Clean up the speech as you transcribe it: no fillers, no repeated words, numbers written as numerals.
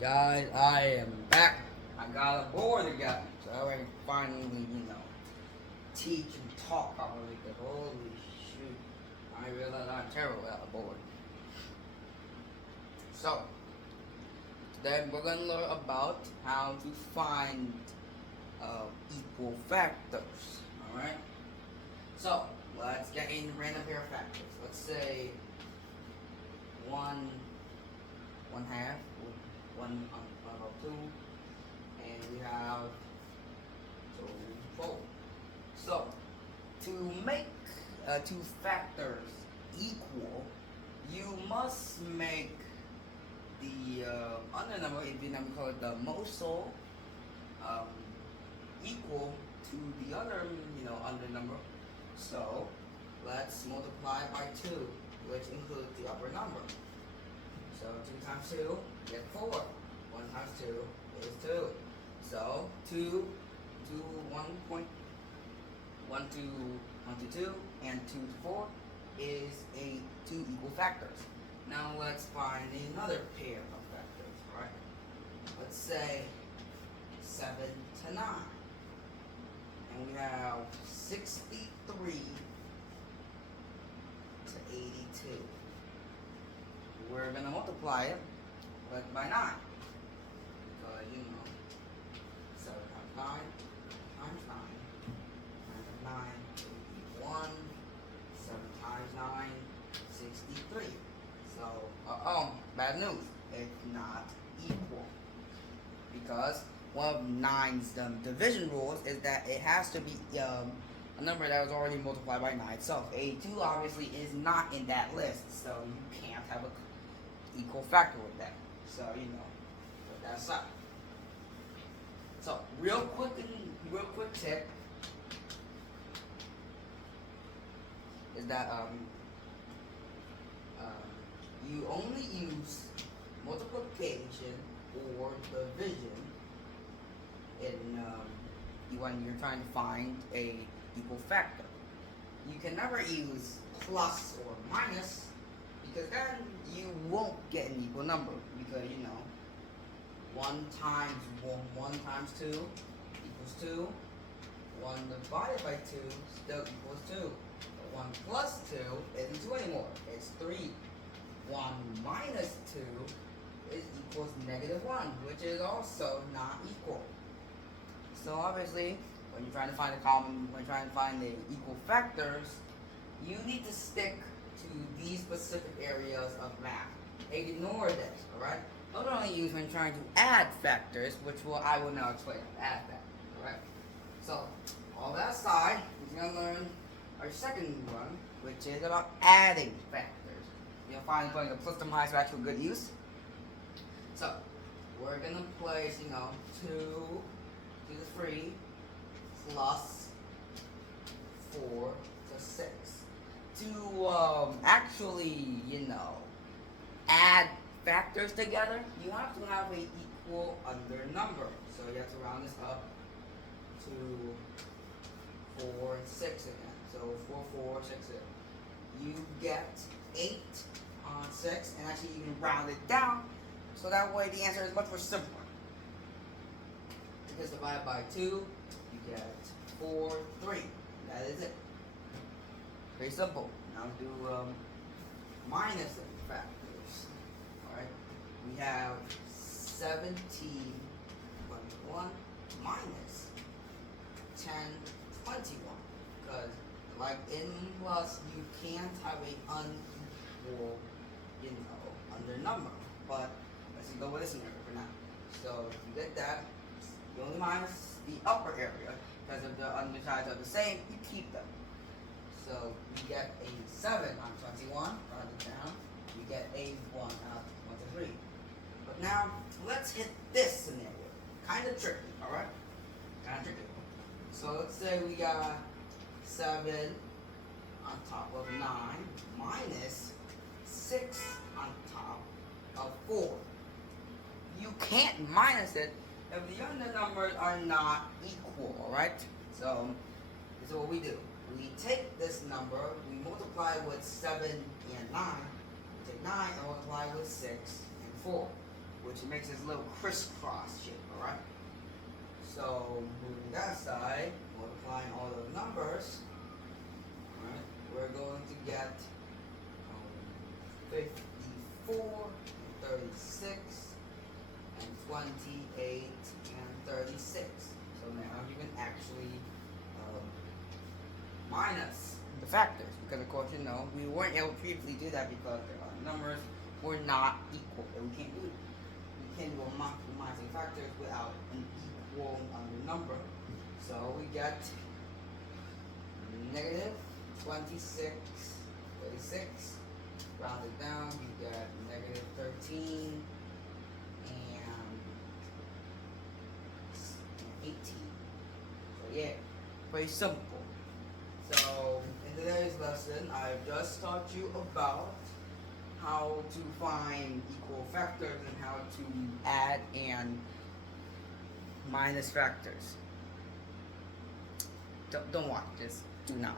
Guys, I am back. I got a board again, so I can finally, teach and talk properly. Cause holy shoot, I realize I'm terrible at a board. So today we're gonna learn about how to find equal factors. All right. So let's get in random pair of factors. Let's say one one half, one two, and we have so four. So to make two factors equal, you must make the other number, in Vietnam we call it the moso, um, equal to the other, under number. So let's multiply by 2, which includes the upper number. So 2 times 2, get 4. 1 times 2 is 2. So 2 to 1 to 2 and 2 to 4 is two equal factors. Now let's find another pair of factors, right? Let's say 7 to 9. And we have 63 to 82. We're going to multiply it by 9. Because, 7 times 9 times 9 times 9 will be 1. 7 times 9, 63. So, bad news. It's not equal. Because one of 9's division rules is that it has to be a number that was already multiplied by 9 itself. 82 obviously is not in that list, so you can't have a equal factor with that. So, put that aside. So, real quick tip is that you only use multiplication or division in when you're trying to find a equal factor. You can never use plus or minus because then you won't get an equal number because 1 times 1 times 2 equals 2. 1 divided by 2 still equals 2. But 1 plus 2 isn't 2 anymore. It's 3. 1 minus 2 is equals negative 1, which is also not equal. So obviously, when you're trying to find the equal factors, you need to stick to these specific areas of math. Ignore this, alright? Don't only use when trying to add factors, which I will now explain. Add factors, alright? So, all that aside, we're going to learn our second one, which is about adding factors. You'll find putting a plus and minus to actual good use. So, we're going to place, 2 to the 3 plus 4 to 6. To actually, add factors together, you have to have an equal under number. So you have to round this up to 4, 6 again. So 4, 4, 6, 6. You get 8 on 6, and actually you can round it down, so that way the answer is much more simpler. Because divided by 2, you get 4, 3. That is it. Very simple. Now do minus factors. Alright. We have 17 21 minus 10 21. Because like in plus, you can't have an unequal, under number. But let's go with this scenario for now. So if you get that, you only minus the upper area, because if the undersides are the same, you keep them. So you get a 7 on 21, round it down. You get a 1 out of 23. But now, let's hit this scenario. Kind of tricky, alright? Kind of tricky. So let's say we got 7 on top of 9 minus 6 on top of 4. You can't minus it if the under numbers are not equal, alright? So, this is what we do. We take this number, we multiply with 7 and 9. We take 9 and multiply with 6 and 4. which makes this little crisscross shape, alright? So, moving that side, multiplying all those numbers, alright, we're going to get 54, 36, and 28, and 36. So now you can actually minus the factors, because of course, you know, we weren't able to previously do that because the numbers were not equal, and we can't do minusing factors without an equal number. So we get negative 26, 36, rounded down, you get negative 13, and 18. So yeah, very simple. So in today's lesson, I've just taught you about how to find equal factors and how to add and minus factors. Don't watch this. Do not.